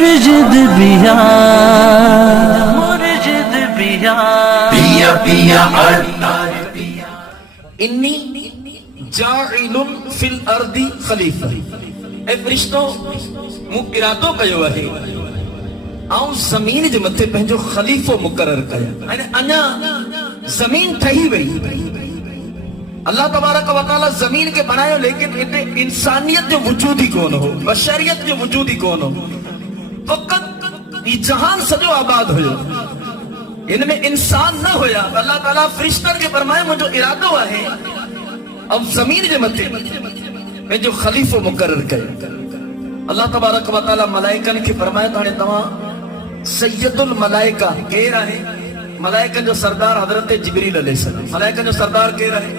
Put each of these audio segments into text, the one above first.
مرجد بیا مرجد بیا پیا پیا انی جاعل فی الارض خلیفہ. اے فرشتو مو ارادو کयो आहे आऊं ज़मीन जे मथे पंहिंजो ख़लीफ़ो मुक़रर कयां. अञा ज़मीन ठही वई. अल्लाह तबारक व तआला ज़मीन खे बनायो, लेकिन इते इंसानियत जो वजूद ही कोन हो, बशरियत जो वजूद ही कोन हो. फ़क़त ही जहान सॼो आबाद हुयो, इन में इंसान न हुया. अल्लाह ताला फ़रिश्तनि खे फरमायो मुंहिंजो इरादो आहे अब ज़मीन जे मथे पंहिंजो ख़लीफ़ो मुक़रर कयो. अल्लाह तबारक व तआला मलाइकनि खे फरमायो त हाणे तव्हां सैयदुल मलाइका केर आहे? मलाइकनि जो सरदार हज़रत जिब्रील अलैहिस्सलाम. मलाइकनि जो सरदार केर आहे?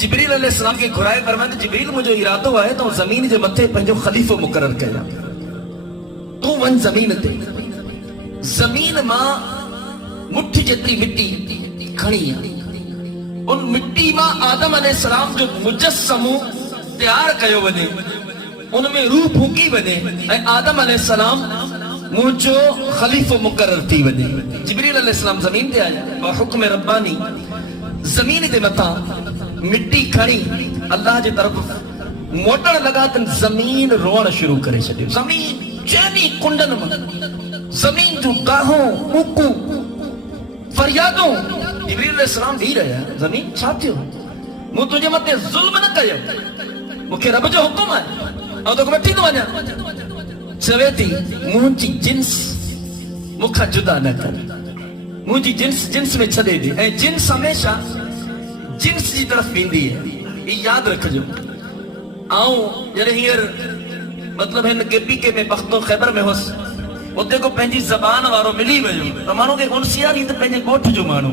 जिब्रील अलैहिस्सलाम खे घुराए फरमायो जिब्रील मुंहिंजो इरादो आहे त ज़मीन जे मथे पंहिंजो ख़लीफ़ो मुक़रर कयां. तूं वञ ज़मीन ते, ज़मीन मां मुट्ठी जेतिरी मिट्टी खणी आ, उन मिट्टी मां आदम अलैहिस्सलाम जो मुजस्समो तैयार कयो वञे, उनमें रूह फूकी वञे ऐं आदम अलैहिस्सलाम मुंहिंजो ख़लीफ़ो मुक़रर थी वञे. जिब्रील अलैहिस्सलाम ज़मीन ते आया और हुक्म रब्बानी ज़मीन जे मथां मिट्टी खणी अल्लाह जे तरफ़ मोटण लॻा त ज़मीन रोअण शुरू करे छॾियो. ज़मीन चइनी कुंडनि मां ज़मीन जूं गाहूं ॿूकूं फरियादूं. जिब्रील अलैहिस्सलाम ॾेई रहिया, ज़मीन छा थियो? मूं तुंहिंजे मथे ज़ुल्म न कयो, मूंखे रब जो हुकुम आहे ऐं तोखे वठी थो वञा. चवे थी मुंहिंजी जिन्स मूंखां जुदा न कर, मुंहिंजी जिन्स जिन्स में छॾे ॾे. ऐं जिन्स हमेशा जिन्स जी तरफ़ वेंदी आहे, ही यादि रखिजो. ऐं जॾहिं हींअर मतिलबु हिन केपीके में बख्तो ख़ैबर में हुअसि, उते को पंहिंजी ज़बान वारो मिली वियो त माण्हू खे उनसियत ई त पंहिंजे ॻोठ जो माण्हू,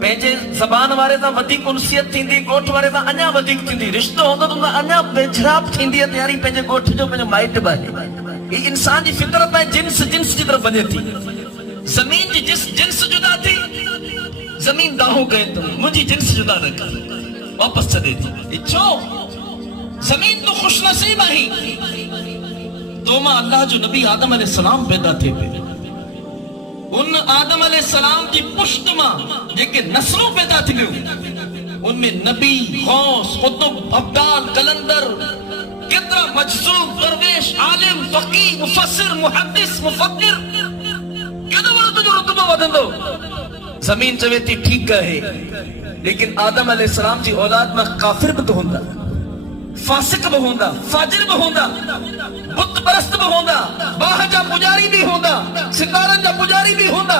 पंहिंजे ज़बान वारे सां वधीक उनसियत थींदी, ॻोठ वारे सां अञा वधीक थींदी. रिश्तो हूंदो त अञा बेझराब थींदी आहे तयारी पंहिंजे ॻोठ जो, पंहिंजो माइट बि आहे. ही इंसान जी फितरत आहे, जिन्स जिन्स जी तरफ़ वञे थी. ज़मीन जी जिन्स जुदा थी, ज़मीन दाहो कहे तो मुंहिंजी जिन्स जुदा न कर, वापसि छॾे थी. छो? ज़मीन तो ख़ुशनसीब आहीं, तो मां अल्लाह जो नबी आदम अलैहिस्सलाम पैदा थिए पियो. उन आदम अलैहिस्सलाम जी पुश्त मां जेके नस्लूं पैदा थियूं, उनमें नबी, गौस, कुतुब, अब्दाल, कलंदर, केतिरा मजज़ूब, दरवेश, आलिम, फ़क़ीह, मुफ़स्सिर, मुहद्दिस, मुफ़क्किर, केॾो वॾो तुंहिंजो रुतबो वधंदो. ज़मीन चवे थी ठीकु आहे, लेकिन आदम अलैहिस्सलाम जी औलाद में काफ़िर भी तो होंदा, फासिक भी होंदा, फाजिर भी होंदा, बुत परस्त भी होंदा, बाह जा पुजारी भी होंदा, सितारनि जा पुजारी भी होंदा.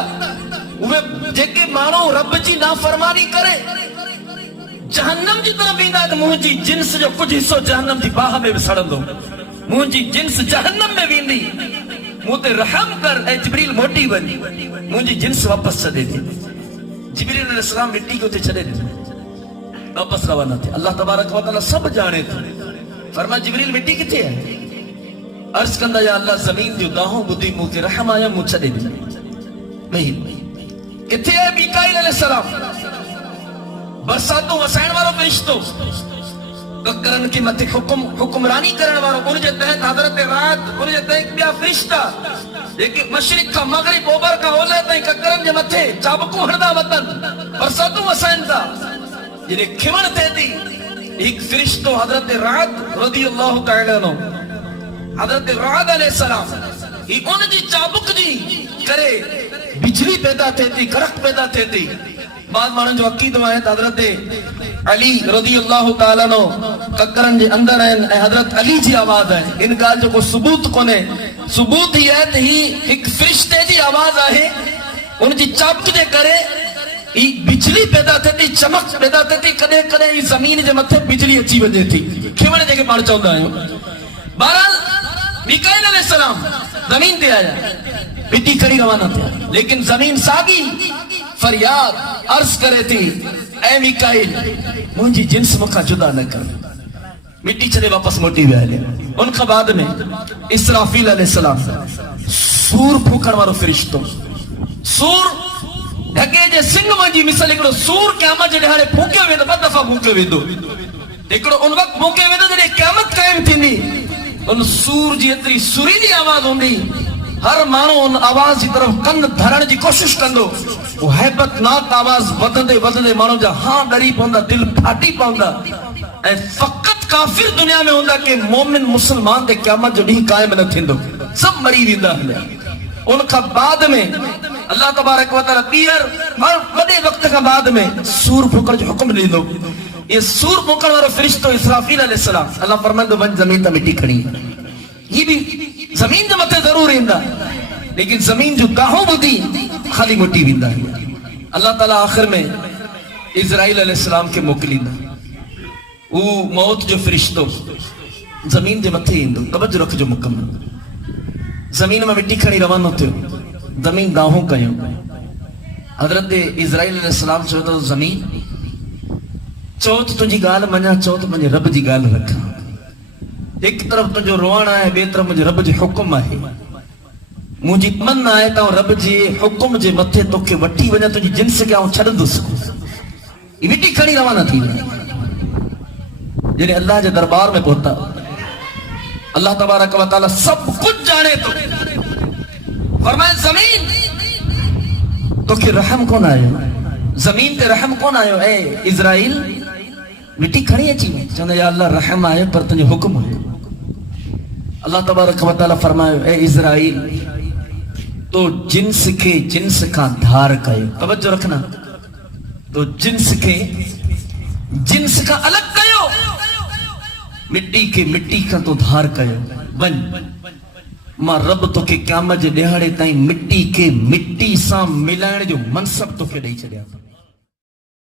उहे जेके माण्हू रब जी नाफरमानी करे जहन्नम जी तरफ़ वेंदा त मुंहिंजी जिन्स जो कुझु हिसो जहन्नम जी बाह में बि सड़ंदो, मुंहिंजी जिन्स जहन्नम में वेंदी. मूं ते रहम कर ऐं जिब्रील मोटी वञ, मुंहिंजी जिन्स वापसि छॾे ॾे. जिब्रील अलैहिस्सलाम मिट्टी खे उते छॾे ॾिनो, वापसि रवाना थिया. अल्लाह तबारक व तआला सभु ॼाणे थो. फरमाया जिब्रील मिट्टी किथे आहे? अर्ज़ कंदा या अल्लाह ज़मीन जो गाहूं ॿुधी मूंखे रहम आयो, मूं छॾे ॾिनो. किथे आहे मीकाईल अलैहिस्सलाम? बरसातूं वसाइण वारो फ़रिश्तो, ककरनि खे मथे हुकुमरानी करण वारो, उनजे तहत हज़रत रात, उनजे तहत ॿिया फ़रिश्ता जेके मशरिक़ खां मग़रिब, ओभर खां ओलह ताईं ककरनि जे मथे चाबकूं हणंदा वतन, बरसातूं वसाइनि था. जॾहिं खिवण थिए थी, हिकु फ़रिश्तो हज़रत रात रज़ियल्लाहु तआला अन्हु, हज़रत रात अलैहिस्सलाम, ही उनजी चाबुक जी करे बिजली पैदा थिए थी, कड़क पैदा थिए थी. बाद माण्हुनि जो अक़ीदो आहे त हज़रत अली रज़ियल्लाहु तआला अन्हु ककरनि जे अंदरि आहिनि ऐं हज़रत अली जी आवाज़ आहे. इन ॻाल्हि जो को सबूत कोन्हे. सबूत ही आहे त ही हिकु फ़रिश्ते जी आवाज़ आहे, उनजी चाबुक जे करे ही बिजली पैदा थिए थी, चमक पैदा थिए थी. कॾहिं कॾहिं ही ज़मीन जे मथे बिजली अची वञे थी, खिवण जेके पाण चवंदा आहियूं. बहरहाल मीकाईल अलैहिस्सलाम ज़मीन ते आया, मिट्टी खणी रवाना थिया, लेकिन ज़मीन साॻी फरियाद अर्ज़ करे थी, ऐ मीकाईल मुंहिंजी जिन्स मूंखां जुदा न कर. मिट्टी छॾे वापसि मोटी विया. उन खां बाद में इसराफील अलैहिस्सलाम, सूर फूकण वारो फ़रिश्तो, सूर ढगे जे सिंग मंझि मिसल हिकिड़ो सूर क़यामत जे ॾिहाड़े फूकियो वेंदो, ॿ दफ़ा फूकियो वेंदो. हिकिड़ो उन वक़्तु फूकियो वेंदो जॾहिं क़यामत क़ाइम थींदी. ان سور جی اتری سریلی آواز ہوندی ہر مانو ان آواز کی طرف کن دھرن جی کوشش کندو وہ حیبت ناک آواز ودندے ودندے مانو جا ہاں ڈری پوندا دل پھاٹی پوندا اے فقط کافر دنیا میں ہوندا کہ مومن مسلمان دے قیامت جو نہیں قائم نہ تھندو سب مری ویندا ہے ان کا بعد میں اللہ تبارک و تعالی پیر ہر بڑے وقت کا بعد میں سور پھکر جو حکم دیندو یہ سور پھکر والا فرشتہ اسرافیل علیہ السلام اللہ فرمائے ون زمین تے مٹی کھڑی یہ بھی زمین جو متے ضرور ایندا لیکن زمین جو گاہوں بدی خالی مٹی ویندا ہے اللہ تعالی آخر میں اسرائیل علیہ السلام کے موکلیندا وہ موت جو فرشتو زمین دے متے ایندو توجہ رکھ جو مکمل زمین میں مٹی کھڑی روان ہوتے ہو زمین گاہوں کہیں حضرت اسرائیل علیہ السلام چوتو زمین چوت تجھی گال منیا چوت مجھے رب جی گال رکھا ایک طرف تجھو روانا ہے بے طرف مجھے رب جی حکم ہے مجھے من آئے تا رب جی حکم جے متھے تو کے وٹی وجہ تجھی جنس کیا ہوں چھڑ دو سکو یہ مٹی کھڑی روانہ تھی جنہیں اللہ جے دربار میں پہتا اللہ تبارک و تعالی سب کچھ جانے تو فرمائے زمین تو کہ رحم کون آئے زمین تے رحم کون آئے اے اسرائیل مٹی کھڑی ہے چیز چاہتا یا اللہ رحم آئے پر تجھے حکم ہے اللہ تبارک و تعالی فرمائے اے اسرائیل تو جنس کے جنس کا دھار کہے توجہ رکھنا تو جنس کے جنس کا الگ کہے مٹی کے مٹی کا تو دھار کہے بن ماں رب تو کے قیامت جے ڈیہاڑے تائیں مٹی کے مٹی سا ملائن جو منصب تو کے ڈئی چلیا